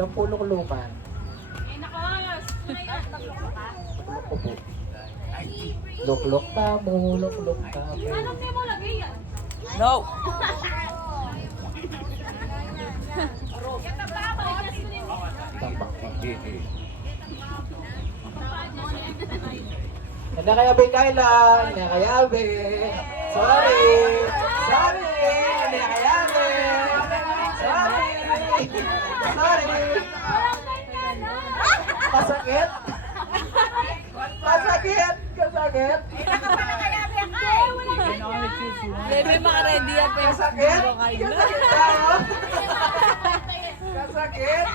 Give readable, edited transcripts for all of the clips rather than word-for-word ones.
ng pulok-lukan. Eh, nakos! Luklok ko po. Luklok ka mo, luklok ka mo. Anong di mo lagay yan? No! Tapak pa. Hindi kaya ba kailan? Hindi kaya ba? Sorry! Sorry! Hindi kaya ba? Sorry! Sorry! Kasakit? Kasakit? Kasakit? Bebe, makaready yan. Kasakit? Kasakit tayo? Kasakit?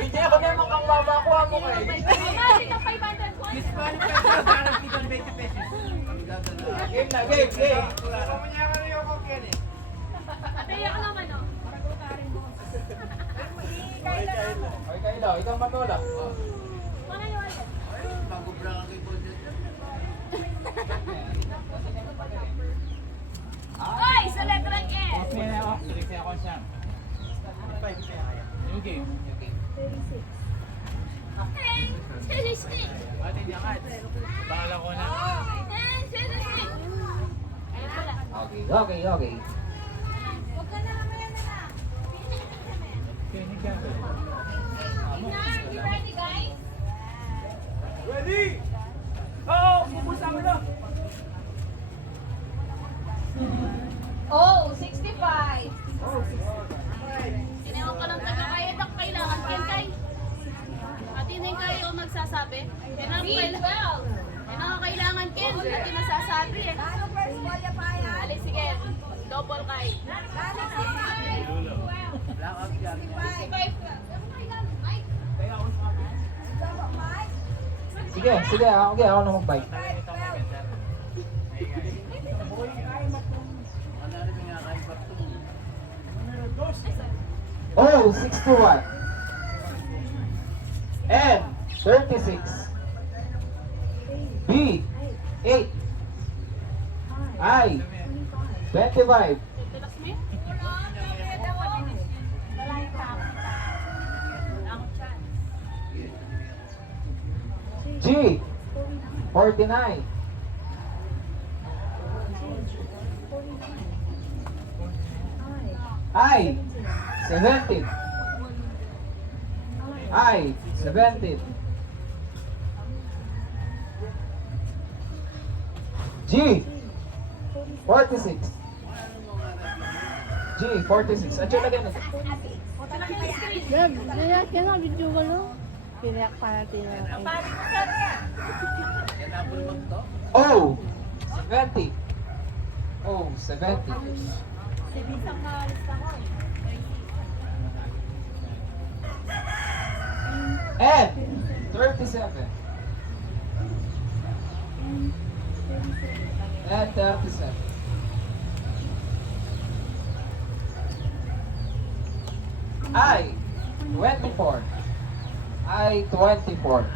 Hindi ako naman kang mamakuha mo kayo. Game na, game, game. Okay, kayo daw. Ikaw manola. Oy, sa letrang S! Hey, seriously. Bahala ko na. Hey, seriously. Ayun pala. Okay, okay, okay. Huwag ka na mamaya na lang. Ignore, you ready guys? Ready? Oo! Pupunta mo na! Oh, 65. Tinawag ka ng taga-kaya na kailangan. Ken kay. Ati na yung kayo magsasabi. Yan ang kailangan Ken. Ati nasasabi eh. Alis, sige. Double kay. 65. Sige, sige. Okay, ako na mag-bike. Oh, 61. N, 36. B, 8. I, 25. Tilas mo G, 49. I, 17. I, 17. G, 46. G, 46. Andiyan lagyan na. Gab, kaya kaya video ko no? Pinayak para tinayak. O, 70. O, 70. N, 37. N, 37. I, 24. I, 24.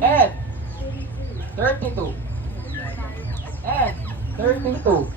N, 32. N, 32.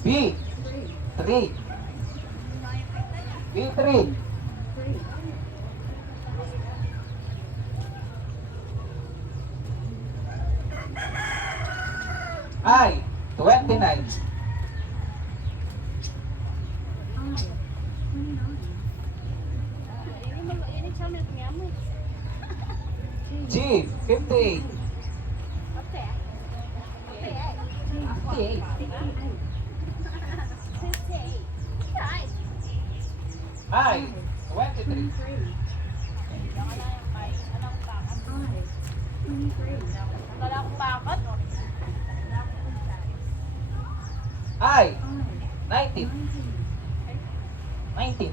B, 3. B, 3. I, 29. G, 58. 58. I, 23. Wala akong bakot. I, 19. 19.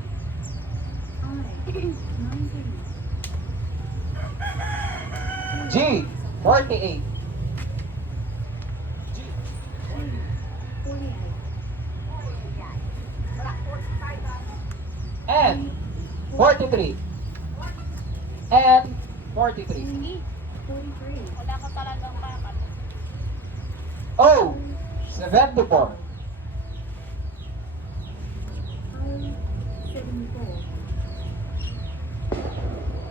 G, 48. G, N, 43. And 43. Sige. Wala ka talagang bakal. Oh, 74.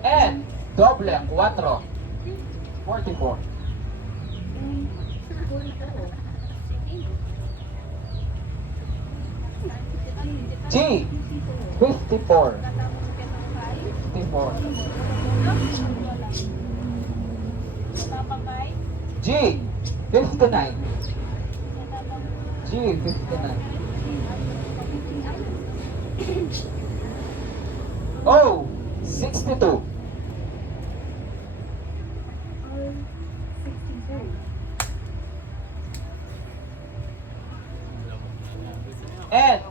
And doble 4. 44. G, 54. 54. Napakay. G, 59. G, 59. O, 62. And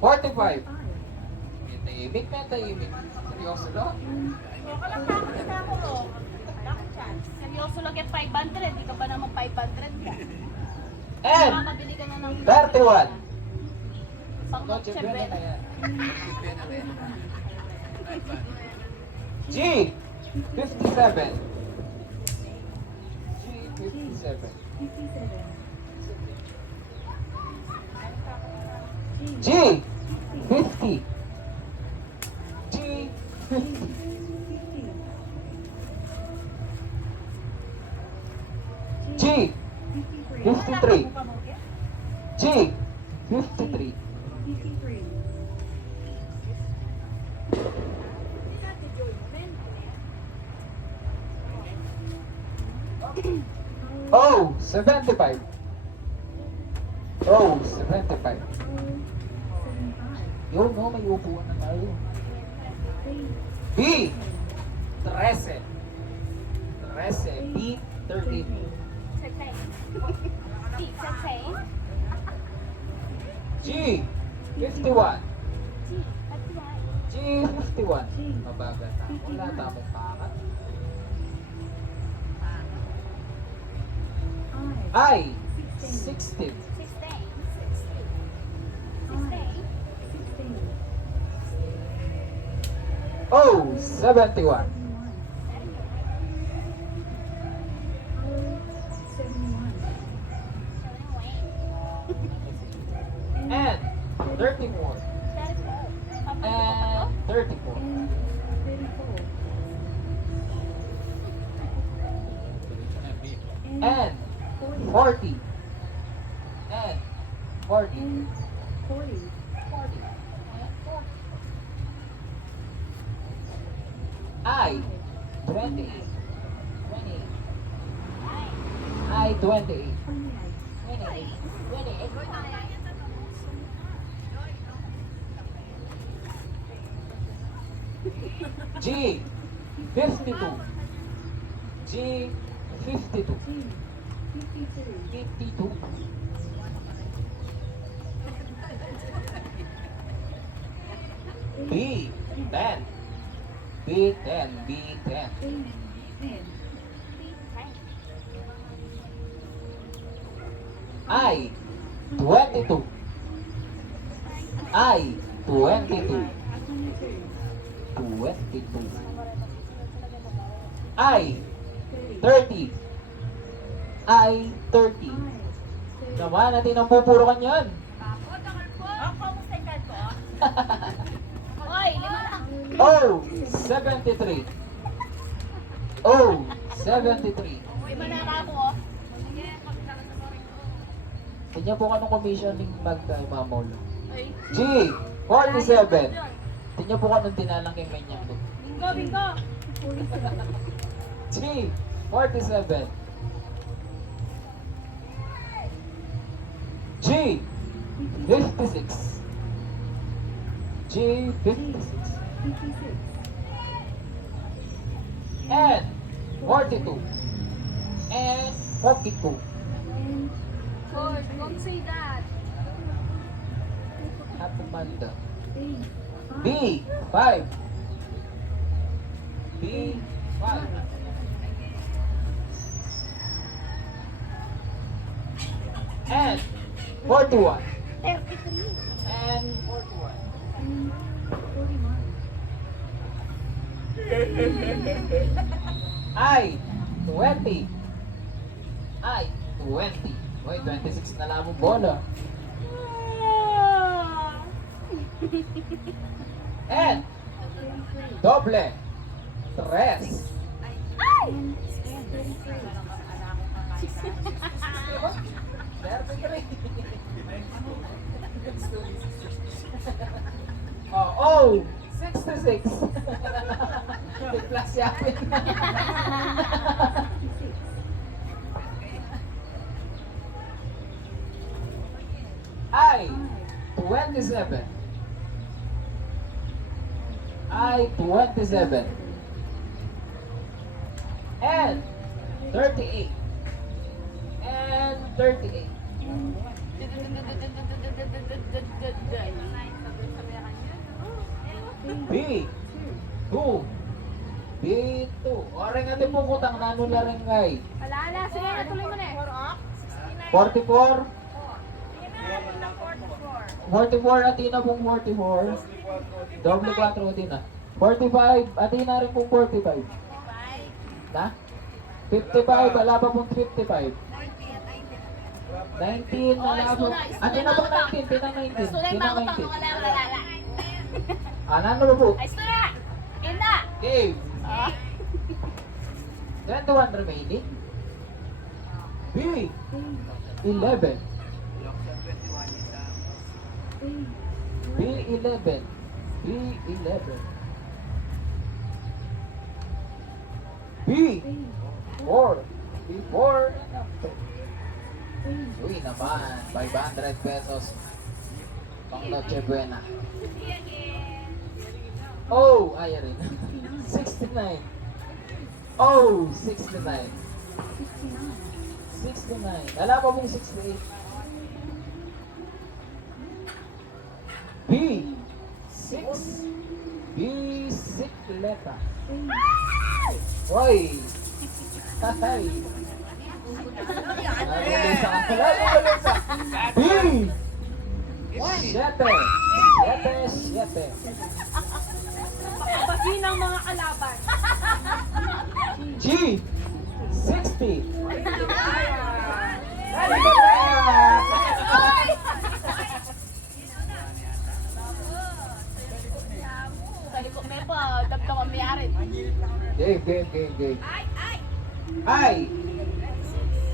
45. May tahimik. Seryoso lang. Seryoso lang kay 500. Di ka ba naman 500 ka? And Makakabili ka na ng 31. pang Noche Noche Buena na Buena. yan. G, 57. G, 57. G, 50. G, 50. G, 53. G, 53. O, 75. O, 75. Yun, no, may upuan na tayo. B, 13. 13. B, 13. G, 51. G, 51. Mabagal na. Wala tamang pakat. I, 16. O, 71. And 34. And 34. And 40. And 40. 40. I, 28. 28. I, 28. 28. 28. G, 52. G, 52. 52. B, 10. B, 10. B, 10. I, 22. I, 22. 22. I, 30. I, 30. Naman, natin ang pupuro ka niyan. Hoy, 5 lang. O, 73. O, 73. 5 na ako, oh. Tingnan po anong commissioning magka-mamol. Ay. G, 47. Tingnan po anong tinalang kay Menyang ko. Bingo, bingo. G, 47. G, 56. G, 56. And 42. And 42. George, don't say that. Happy Manda. B, 5. B, 5. And 41. 33. And 41. I, 20. I, 20. Uy, 26 na lang ang bola. And, doble. 3. Oh, 66. Plus yapin. I, 27. I, 27. And 38. And 38. B, 2. B2. Orang nga din po kutang nanula rin ngay. Wala na, sige, tuloy mo na eh. 44. 44, Atina pong 44. Doble 4, Atina. 45, Atina rin pong 45. Na? 55, wala pa pong 55. 19, wala po. Atina pong 19, pinang 19. Gusto na yung Pinang bago pang 19. mga lalala. Ano ba po? Ay, gusto na! Ganda! Game. Ah. 21 remaining. B, 11. B11. B11. B4. B4. Uy naman, 500 pesos. Pang Noche Buena. Oh, ay rin. 69. Oh, 69. 69. Wala pa pong 68. B6. Bisikleta. Hoy. Hay. Nalulisa ka pala. Nalulisa. B. 7. Basi ng mga kalaban. G. 60. Sabi ko, may pa, dagdag ang mayarin. Game. Ay!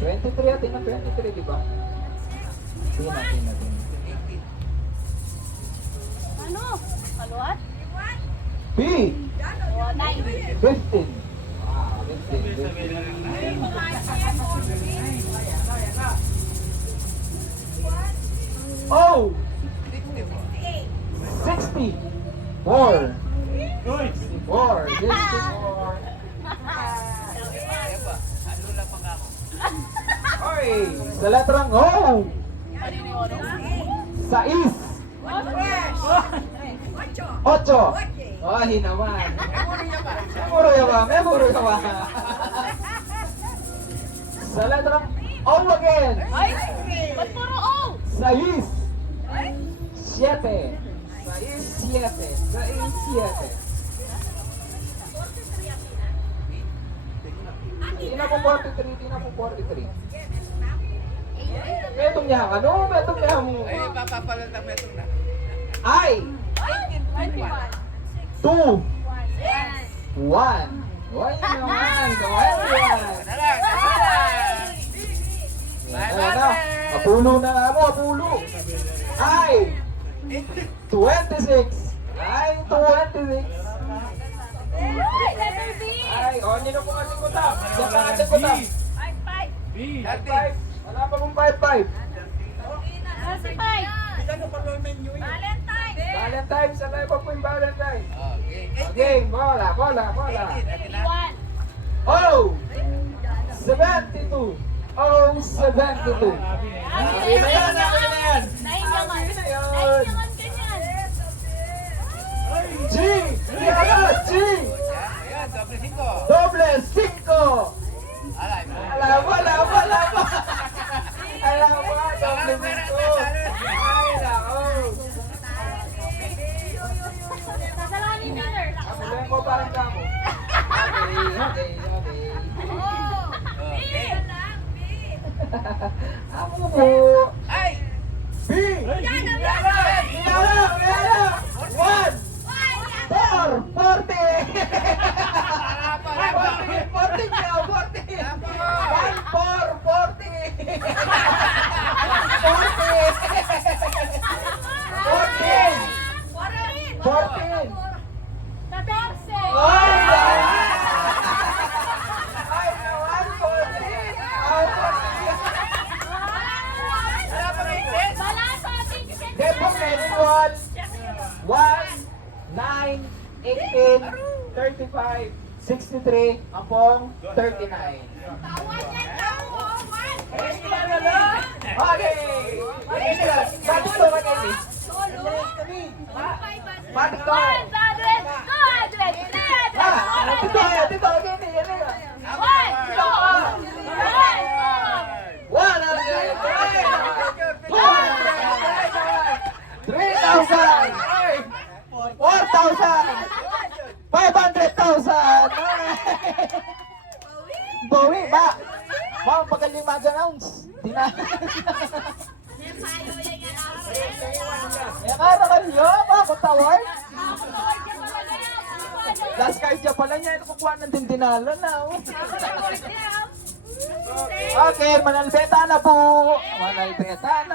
23 atin na 23, di ba? Tina. Ano? Kaluat? B! O, 9. 15. Ah, 15. Oh! 60. 4. 64. 64. Oy! Sa letrang O! Kanino yung ano? 6. 8. Ay, naman. Memoro yawa. Sa letrang O again. Ay! Ba't puro O? 6. 7. 6. Tina po 43. Metong niya ka, no? Metong niya mo. Ay, papapalat ang metong na. Ay! 21. 2. Yes. 1. Why naman? Apulo na nga mo, apulo. Ay! 26. Ay, 26. Ay, letter B. Ay, o, hindi na po kasi ko ta. Diyan ka natin ko ta. 5. 5. Wala pa pong 5-5. Ano si 5? Valentine, sa tayo pa po yung Valentine. Okay. Okay, bola. 81. Oh! 72. Oh, 72. Akin na yan. 9 naman. 9 naman ganyan. G! G! Ayan, doble 5. Doble 5. Alay mo. Alam mo. Doble 5. Ay, nako. Kasalanin niyo, sir. Ako ko parang kamo. 14! 14! Ay! Wala sa ating Depot next one. 1, 9, 18, 35, 63, ampong 39. Okay! Bakit ito ka kayo? Bakit ito? 100! 200! 300! Ito kayo, ito kayo. 500,000! Bawi ba? Wow, magaling mag-announce. Di na. Yan ka kayo, bakit tawar? Last card siya pala niya, kukuha ng dindinala na. Okay, manalbeta na po. Manalbeta na.